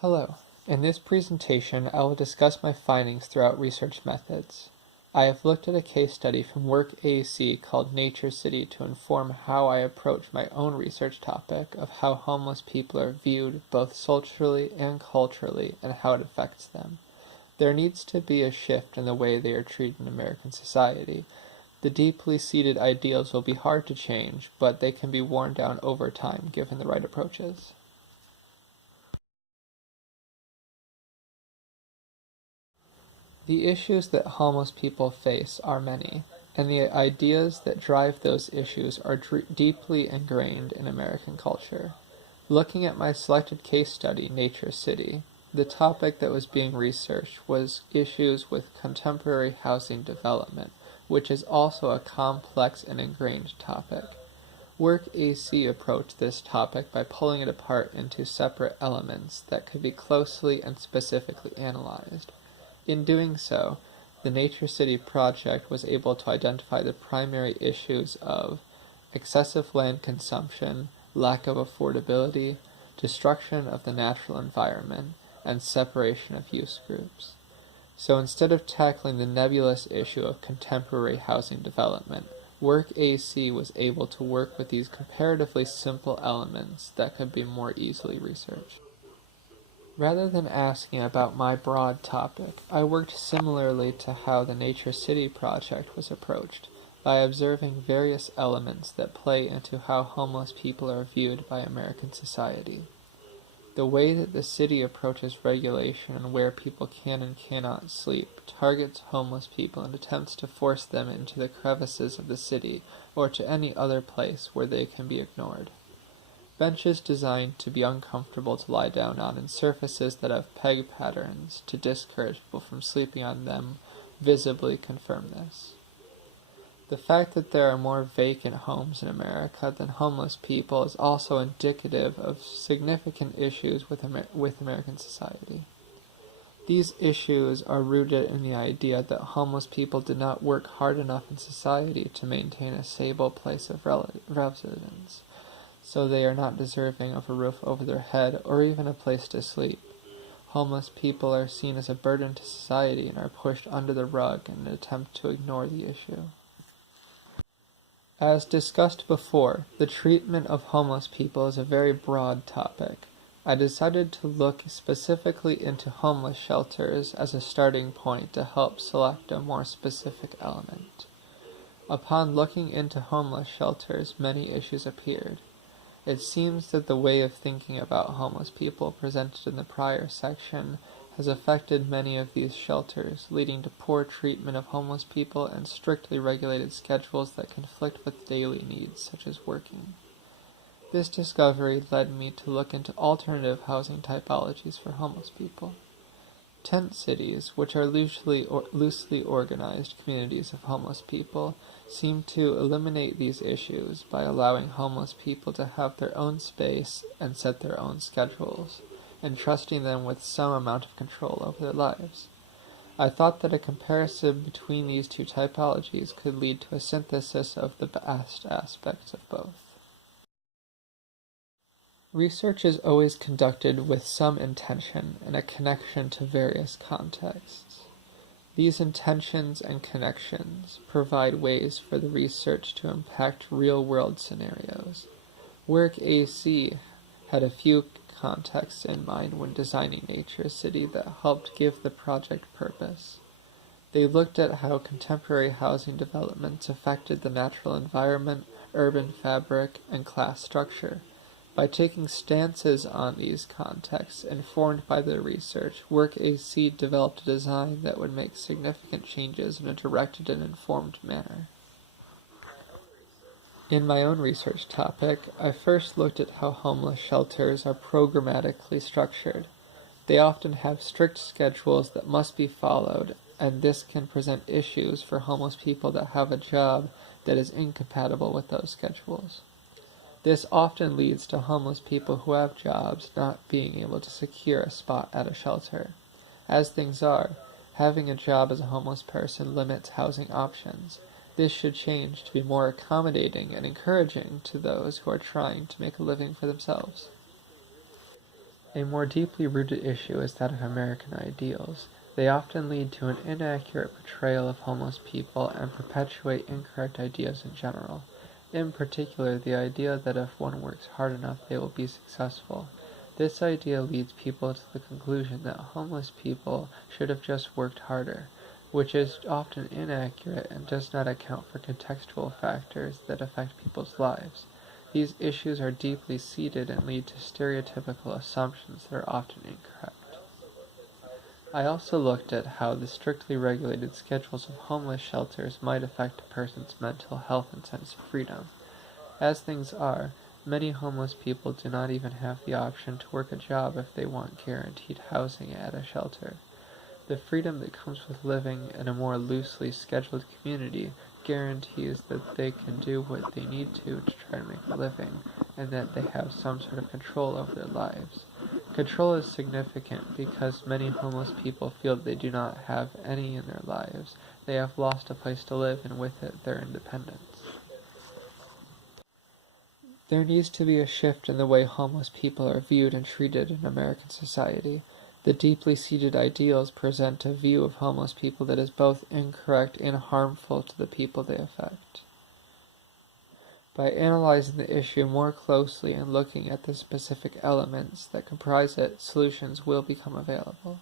Hello. In this presentation, I will discuss my findings throughout research methods. I have looked at a case study from Work AAC called Nature City to inform how I approach my own research topic of how homeless people are viewed both socially and culturally and how it affects them. There needs to be a shift in the way they are treated in American society. The deeply seated ideals will be hard to change, but they can be worn down over time given the right approaches. The issues that homeless people face are many, and the ideas that drive those issues are deeply ingrained in American culture. Looking at my selected case study, Nature City, the topic that was being researched was issues with contemporary housing development, which is also a complex and ingrained topic. Work AC approached this topic by pulling it apart into separate elements that could be closely and specifically analyzed. In doing so, the Nature City project was able to identify the primary issues of excessive land consumption, lack of affordability, destruction of the natural environment, and separation of use groups. So instead of tackling the nebulous issue of contemporary housing development, Work AC was able to work with these comparatively simple elements that could be more easily researched. Rather than asking about my broad topic, I worked similarly to how the Nature City project was approached, by observing various elements that play into how homeless people are viewed by American society. The way that the city approaches regulation and where people can and cannot sleep targets homeless people and attempts to force them into the crevices of the city or to any other place where they can be ignored. Benches designed to be uncomfortable to lie down on and surfaces that have peg patterns to discourage people from sleeping on them visibly confirm this. The fact that there are more vacant homes in America than homeless people is also indicative of significant issues with American society. These issues are rooted in the idea that homeless people did not work hard enough in society to maintain a stable place of residence, so they are not deserving of a roof over their head or even a place to sleep. Homeless people are seen as a burden to society and are pushed under the rug in an attempt to ignore the issue. As discussed before, the treatment of homeless people is a very broad topic. I decided to look specifically into homeless shelters as a starting point to help select a more specific element. Upon looking into homeless shelters, many issues appeared. It seems that the way of thinking about homeless people presented in the prior section has affected many of these shelters, leading to poor treatment of homeless people and strictly regulated schedules that conflict with daily needs, such as working. This discovery led me to look into alternative housing typologies for homeless people. Tent cities, which are loosely organized communities of homeless people, seem to eliminate these issues by allowing homeless people to have their own space and set their own schedules, entrusting them with some amount of control over their lives. I thought that a comparison between these two typologies could lead to a synthesis of the best aspects of both. Research is always conducted with some intention and a connection to various contexts. These intentions and connections provide ways for the research to impact real-world scenarios. Work AC had a few contexts in mind when designing Nature City that helped give the project purpose. They looked at how contemporary housing developments affected the natural environment, urban fabric, and class structure. By taking stances on these contexts informed by their research, Work AC developed a design that would make significant changes in a directed and informed manner. In my own research topic, I first looked at how homeless shelters are programmatically structured. They often have strict schedules that must be followed, and this can present issues for homeless people that have a job that is incompatible with those schedules. This often leads to homeless people who have jobs not being able to secure a spot at a shelter. As things are, having a job as a homeless person limits housing options. This should change to be more accommodating and encouraging to those who are trying to make a living for themselves. A more deeply rooted issue is that of American ideals. They often lead to an inaccurate portrayal of homeless people and perpetuate incorrect ideas in general. In particular, the idea that if one works hard enough they will be successful. This idea leads people to the conclusion that homeless people should have just worked harder, which is often inaccurate and does not account for contextual factors that affect people's lives. These issues are deeply seated and lead to stereotypical assumptions that are often incorrect. I also looked at how the strictly regulated schedules of homeless shelters might affect a person's mental health and sense of freedom. As things are, many homeless people do not even have the option to work a job if they want guaranteed housing at a shelter. The freedom that comes with living in a more loosely scheduled community guarantees that they can do what they need to try to make a living, and that they have some sort of control over their lives. Control is significant because many homeless people feel they do not have any in their lives. They have lost a place to live, and with it, their independence. There needs to be a shift in the way homeless people are viewed and treated in American society. The deeply seated ideals present a view of homeless people that is both incorrect and harmful to the people they affect. By analyzing the issue more closely and looking at the specific elements that comprise it, solutions will become available.